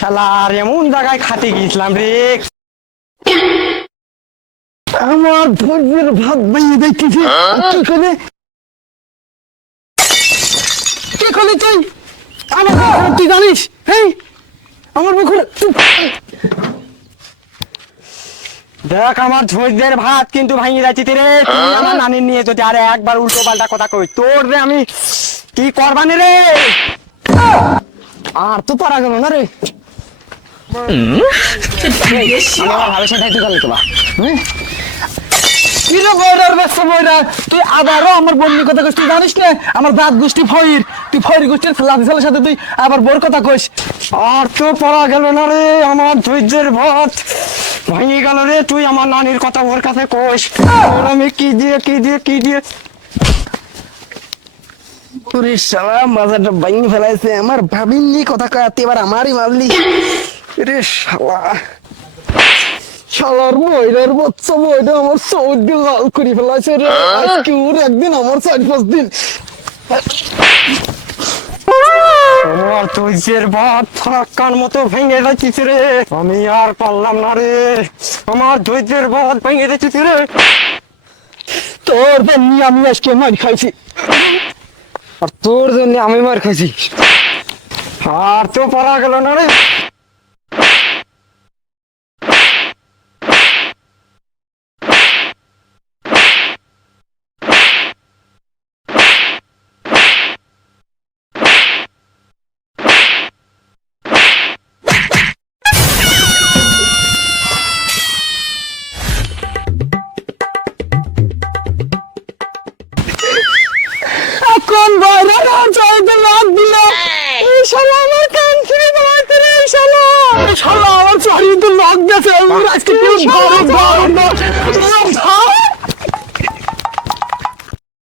শালার, এমন জায়গায় গিয়েছিলাম রে। আমার ধৈর্যের দেখতেছি কি করে? তুই? তুই জানিস? আমার দেখ আমার ধৈর্যের ভাত কিন্তু ভাঙিয়ে যাচ্ছি রে। তুই আমার নানির নিয়ে যদি আরে একবার উল্টো পাল্টা কথা কই, তোর রে আমি কি করবানি রে? আর তো পারা গেল না রে আমি আমার ভাবে সেটাই আবারও আমার ধৈর্যের ভাঙি গেল রে, তুই আমার নানির কথা ওর কাছে কইস। আমি কি দিয়ে কি দিয়ে কি দিয়ে? মাজাটা ভাঙি ফেলাইছে, আমার ভাবিনি কথা কয়াতে এবার আমারই মারলি। শালা। শালার বাচ্চা আমার লাল করে রে। আজকে ওর একদিন, আমার চার পাঁচ দিন। আমি আর পারলাম না রে। আমার ধৈর্যের ভাত ভেঙে যাচ্ছিস রে। তোর জন্য আমি আজকে মার খাইছি। আর তোর জন্য আমি মার খাইছি। আর তো পারা গেল না রে। দেওয়ার করে এই শালা এই শালা আমার চারিতে লক গেছে আমার আজকে পুরো ঘরে ঘর